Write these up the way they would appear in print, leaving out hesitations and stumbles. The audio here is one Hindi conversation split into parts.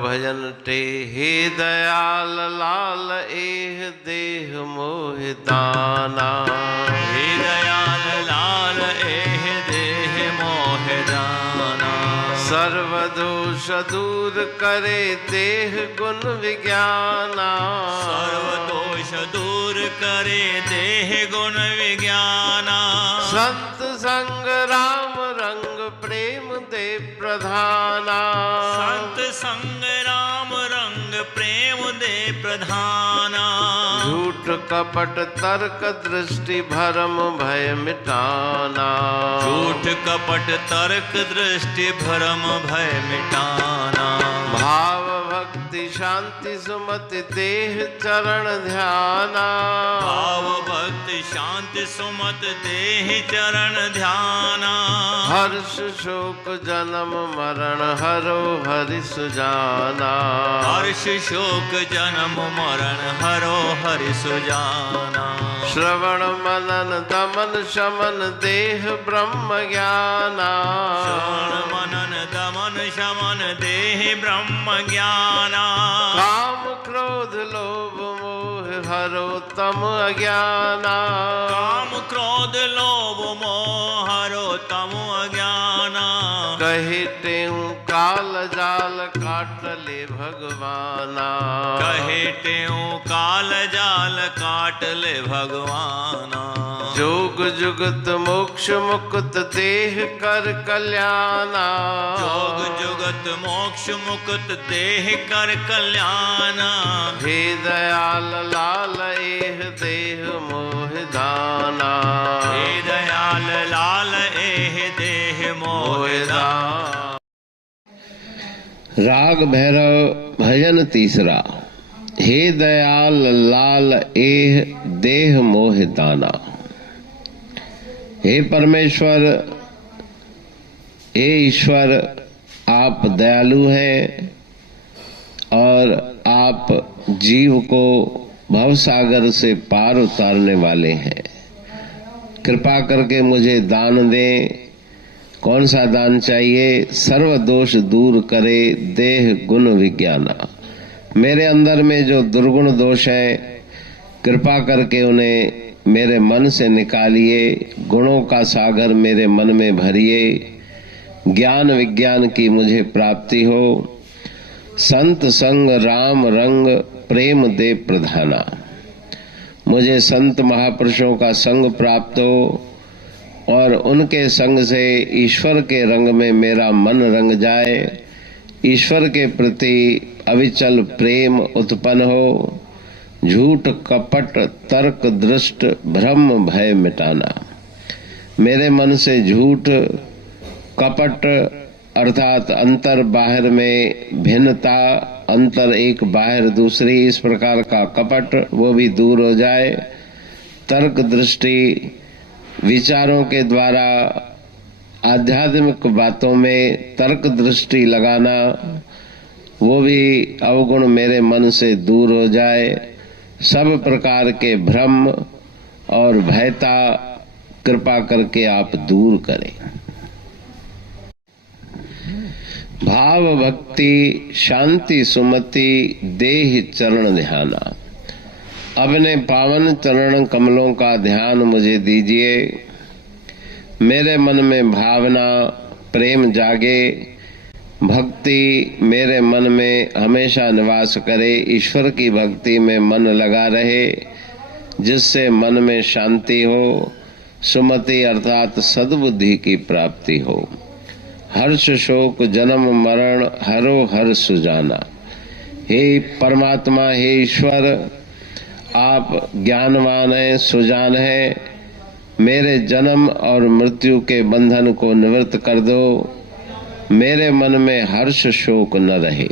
भजन ते। हे दयाल लाल एह देह मोहि दाना। हे दयाल लाल एह देह मोहि दाना। सर्व दोष दूर करे देह गुण विज्ञाना। सर्व दोष दूर करे देह गुण विज्ञाना। संत संग राम रंग प्रेम दे प्रधाना। संत संग राम रंग प्रेम दे प्रधाना। झूठ कपट तर्क दृष्टि भरम भय मिटाना। झूठ कपट तर्क दृष्टि भरम भय मिटाना। भाव भक्ति शांति सुमति देह चरण ध्याना। भाव भक्ति शांति सुमत देह चरण ध्याना। हर्ष शोक जन्म मरण हरो हरि सुजाना। हर्ष शोक जन्म मरण हरो हरि सुजाना। श्रवण मनन दमन शमन देह ब्रह्म ज्ञाना। श्रवण मनन दमन शमन देह ब्रह्म ज्ञाना। काम क्रोध लोभ मोह हरो तम अज्ञाना। काम क्रोध लोभ मोह हरो तम अज्ञाना। कहे तेऊ काल जाल काट ले भगवाना। कहे तेऊ काल जाल काट ले भगवाना। जोग जुगत मोक्ष मुक्त देह कर कल्याणा। जोग जुगत मोक्ष मुक्त देह कर कल्याणा। हे दयाल लाल एह देह मोह दाना। हे दयाल लाल एह देह मोह दाना। राग भैरव भजन तीसरा। हे दयाल लाल एह देह मोह दाना। हे परमेश्वर, हे ईश्वर, आप दयालु हैं और आप जीव को भवसागर से पार उतारने वाले हैं। कृपा करके मुझे दान दें। कौन सा दान चाहिए? सर्व दोष दूर करे देह गुण विज्ञाना। मेरे अंदर में जो दुर्गुण दोष है, कृपा करके उन्हें मेरे मन से निकालिए। गुणों का सागर मेरे मन में भरिए। ज्ञान विज्ञान की मुझे प्राप्ति हो। संत संग राम रंग प्रेम दे प्रधाना। मुझे संत महापुरुषों का संग प्राप्त हो और उनके संग से ईश्वर के रंग में मेरा मन रंग जाए। ईश्वर के प्रति अविचल प्रेम उत्पन्न हो। झूठ कपट तर्क दृष्ट भ्रम भय मिटाना। मेरे मन से झूठ कपट अर्थात अंतर बाहर में भिन्नता, अंतर एक बाहर दूसरी, इस प्रकार का कपट वो भी दूर हो जाए। तर्क दृष्टि विचारों के द्वारा आध्यात्मिक बातों में तर्क दृष्टि लगाना, वो भी अवगुण मेरे मन से दूर हो जाए। सब प्रकार के भ्रम और भयता कृपा करके आप दूर करें। भाव भक्ति शांति सुमति देह चरण ध्याना। अपने पावन चरण कमलों का ध्यान मुझे दीजिए। मेरे मन में भावना प्रेम जागे। भक्ति मेरे मन में हमेशा निवास करे। ईश्वर की भक्ति में मन लगा रहे, जिससे मन में शांति हो। सुमति अर्थात सद्बुद्धि की प्राप्ति हो। हर्ष शोक जन्म मरण हरो हर सुजाना। हे परमात्मा, हे ईश्वर, आप ज्ञानवान हैं, सुजान हैं। मेरे जन्म और मृत्यु के बंधन को निवृत्त कर दो। मेरे मन में हर्ष शोक न रहे।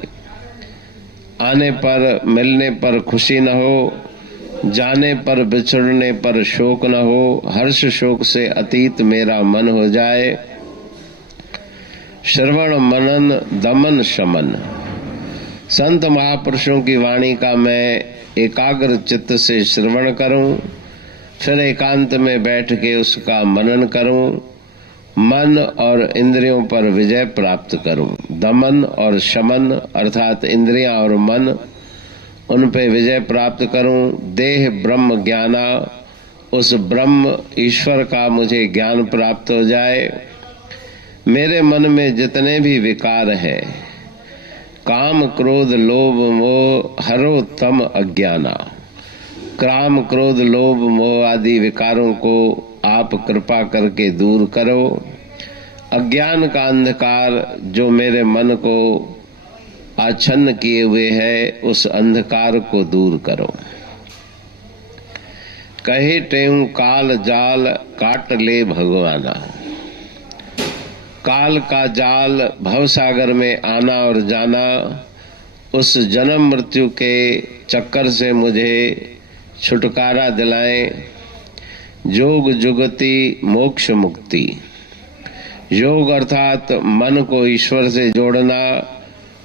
आने पर मिलने पर खुशी न हो, जाने पर बिछड़ने पर शोक न हो। हर्ष शोक से अतीत मेरा मन हो जाए। श्रवण मनन दमन शमन। संत महापुरुषों की वाणी का मैं एकाग्र चित्त से श्रवण करूं, फिर एकांत में बैठ के उसका मनन करूं। मन और इंद्रियों पर विजय प्राप्त करूं। दमन और शमन अर्थात इंद्रियां और मन, उन पे विजय प्राप्त करूं। देह ब्रह्म ज्ञाना, उस ब्रह्म ईश्वर का मुझे ज्ञान प्राप्त हो जाए। मेरे मन में जितने भी विकार है, काम क्रोध लोभ मोह हरो तम अज्ञाना, काम क्रोध लोभ मोह आदि विकारों को आप कृपा करके दूर करो। अज्ञान का अंधकार जो मेरे मन को आच्छन्न किए हुए है, उस अंधकार को दूर करो। कहे टेऊ काल जाल काट ले भगवाना, काल का जाल भवसागर में आना और जाना, उस जन्म मृत्यु के चक्कर से मुझे छुटकारा दिलाएं। योग जुगति मोक्ष मुक्ति, योग अर्थात मन को ईश्वर से जोड़ना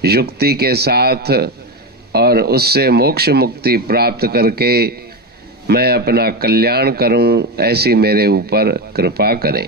युक्ति के साथ, और उससे मोक्ष मुक्ति प्राप्त करके मैं अपना कल्याण करूं, ऐसी मेरे ऊपर कृपा करें।